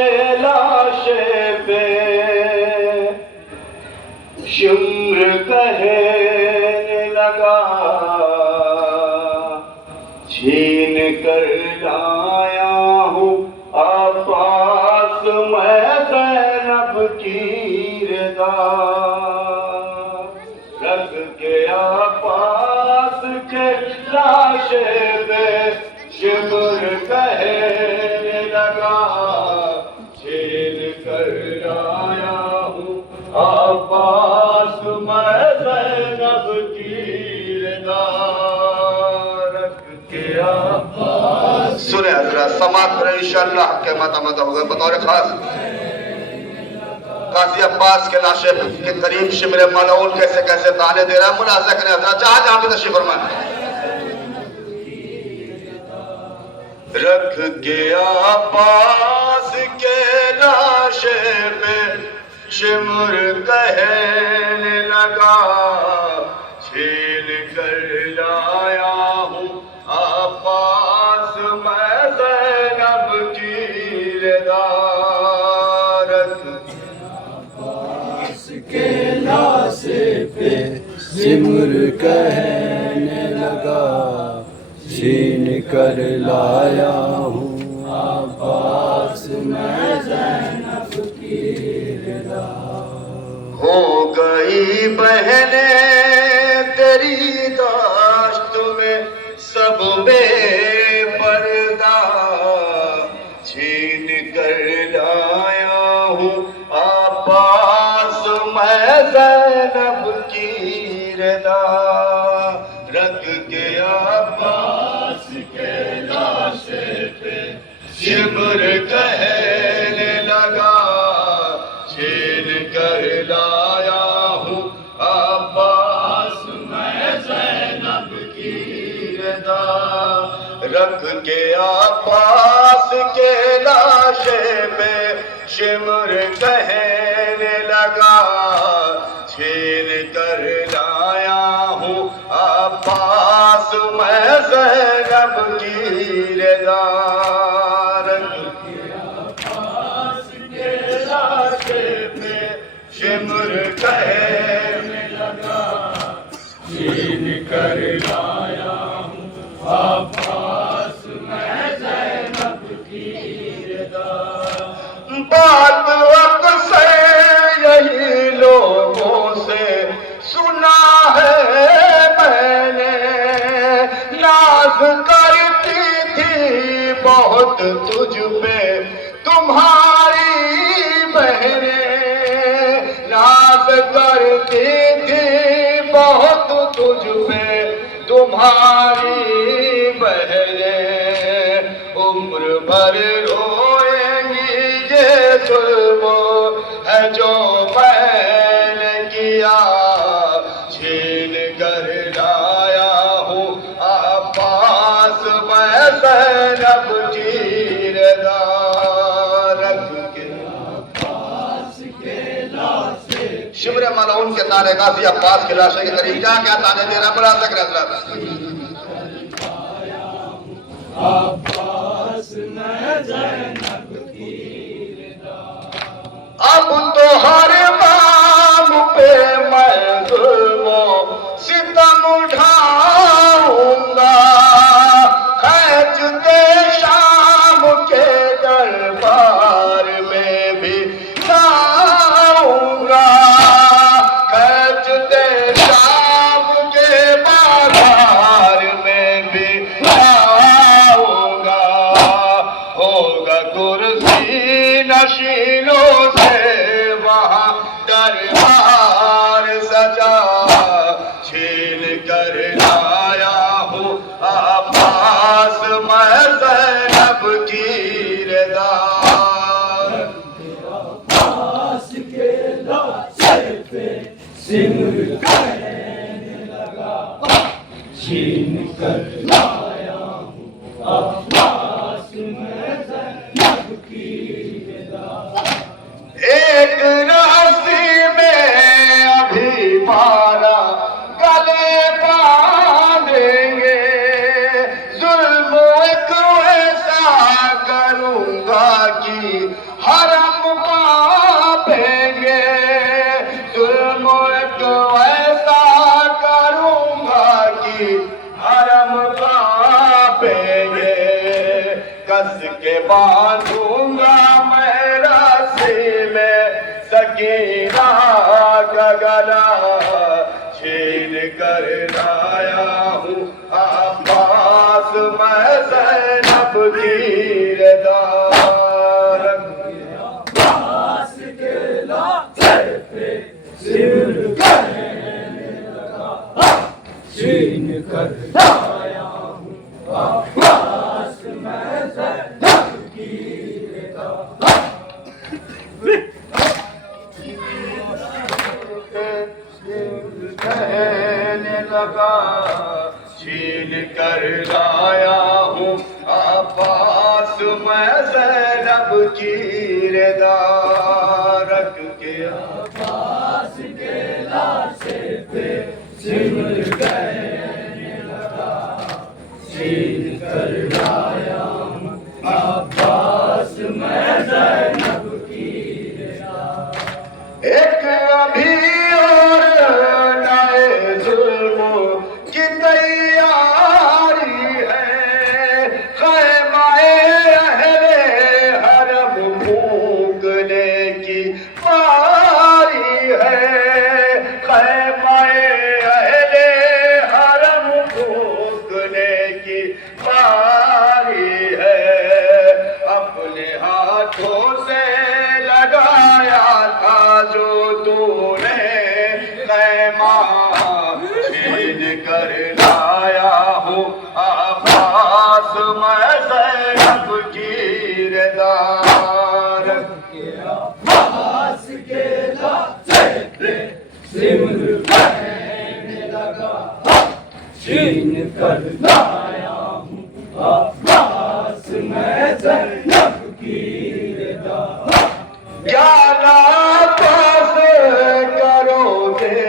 لاش پہ شمر کہنے لگا چھین کر لایا ہوں عباس میں زینب کی رضا رکھ کے عباس کے لاش پہ شمر کہنے لگا چھین کر لایا ہوں عباس میں زینب کی رضا رکھ کے عباس. سنیں حضرات سماعت کریں انشاءاللہ حق کے ماتمدہ ہوگا. بطور خاص قاضی عباس کے لاشے کے قریب شمر ملعون کیسے کیسے تانے دے رہا ہے. ملاحظہ کریں حضرات جہاں جہاں بھی تشریف فرمائیں. رکھ کے عباس کے لاشے پہ شمر کہنے لگا چھین کر لایا ہوں عباس میں زینب کی رضا رکھ عباس کے لاشے پہ شمر کہنے لگا چھین کر لایا ہوں عباس میں زینب کی رضا. ہو گئی بہنیں تیری داشت میں سب بے پردہ چھین کر لایا ہوں عباس میں زینب کی رضا رکھ کے عباس کے لاشے پہ شمر کہنے لگا چھین کر لایا ہوں عباس میں زینب کی رضا رکھ کے عباس کے لاشے پہ شمر کہنے لگا چھین کر لایا ہوں عباس میں زینب کی رضا رکھ کے عباس کے لاشے پہ شمر کہنے لگا چھین کر لایا ہوں عباس میں زینب کی رضا. بات اکثر یہی لوگوں سے سنا ہے میں نے ناز کرتی تھی بہت تجھ پہ تمہاری بہنیں ناز کرتی تھی بہت تجھ پہ تمہاری بہنیں عمر بھر روئیں گی یہ ظلم ہے جو میں نے کیا چھین کر لایا ہوں عباس میں زینب کی رضا رکھ کے عباس کے لاشے شمر ملعون کے تانے قاضی عباس کے لاشے کے قریب کیا کیا تانے دے رہا ہے. ملاحظہ کریں حضرات. عباس میں زینب کی رضا. اب تو ہر بام پہ میں ظلم و ستم اٹھاؤں گا خیجتے شام کے دربار میں بھی آؤں گا خیجتے شام کے بازار میں بھی آؤں گا ہوگا کرسی نشینوں سے وہاں دربار سجا چھین کر لایا ہوں عباس میں زینب کی رضا عباس کے لاشے پہ شمر کہنے لگا چھین کر لایا ہوں عباس میں زینب کی رضا. ایک راستے میں ابھی مارا گلے باندھیں گے ظلم ایک ایسا کروں گا کہ سکینہ کا گلا چھین کر لایا ہوں عباس میں زینب کی رضا عباس کے لاشے پہ سمر کہنے لگا چھین کر لایا ہوں عباس میں زینب کی رضا کہنے لگا چھین کر لایا ہوں عباس میں زینب کی رضا رکھ کے عباس کے لاشے پہ سمر کہنے لگا چھین کر لایا ہوں عباس میں زینب کی رضا ایک ابھی اور نئے ظلم کی تیاری ہے خیمہ اہل حرم پھونکنے کی باری ہے خیمہ اہل حرم پھونکنے کی باری ہے اپنے ہاتھوں سے لگایا تھا جو تو نے خیمہ چھین کر لایا ہوں عباس میں زینب کی رضا عباس کے لاشے پہ سمر کہنے لگا چھین کر لایا ہوں عباس میں زینب کی رضا کیا ناپاس کرو گے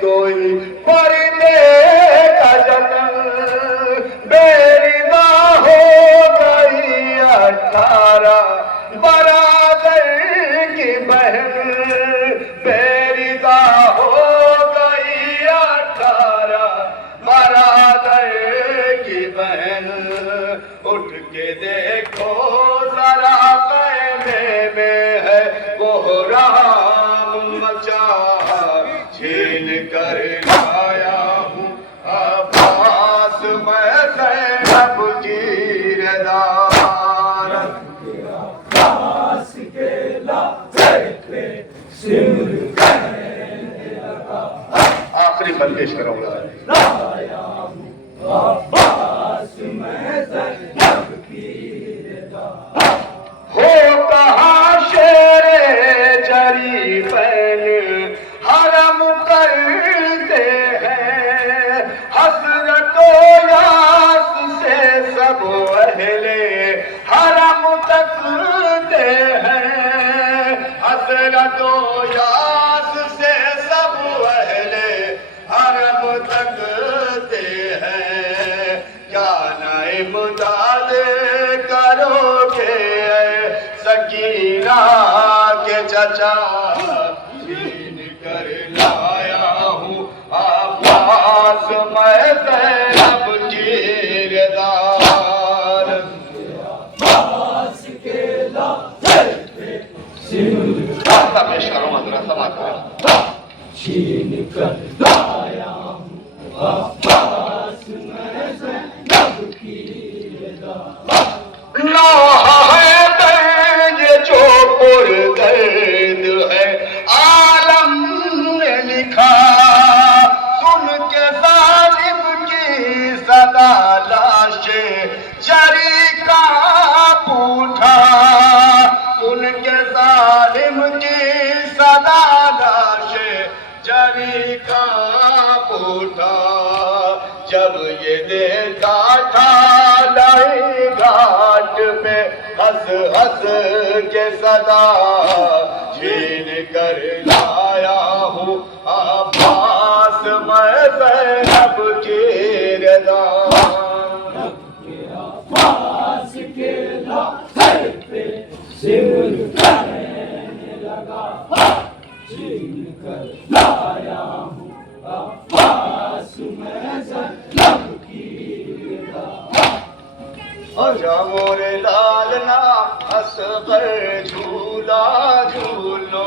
کوئی پردے کا جتن بیردا ہو گئی 18 برادر کی بہن بیردا ہو گئی 18 برادر کی بہن اٹھ کے دیکھو ذرا خیمے میں ہے بحران مچا چھین کر لایا ہوں عباس میں زینب کی رضا عباس کے لاشے پہ سمر کہنے لگا آخری پل پیش کروں گا لایا ہوں عباس میں زینب کی رضا ہو کہاں شیر جری پین حرم کرتے ہیں حسرت و یاس سے سب اہل حرم تکتے ہیں حسرت و یاس سے سب اہل حرم تکتے ہیں کیا نہ امداد کرو گے سکینہ کے چچا چھین کر لایا ہوں عباس میں زینب کی رضا عباس کے لاشے پہ سمر راستہ پیش کروں گا ذرا سماعت کریں چھین کر لایا ہوں عباس میں زینب کی رضا نوح ہے درد جو پردرد ہے عالم نے لکھا سن کے ظالم کی صدا لاش جری کا پوٹھا سن کے ظالم کی صدا لاش جری کا پوٹھا جب یہ دیتا تھا لائی گھاٹ پہ ہنس ہنس کے صدا چھین کر لایا ہوں عباس میں زینب کی رضا عباس کے لاشے پہ سمر کہنے لگا چھین کر لایا ہوں عباس میں زینب کی رضا آجا مورے لالنا اصغر جھولا جھولو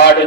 8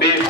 20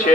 6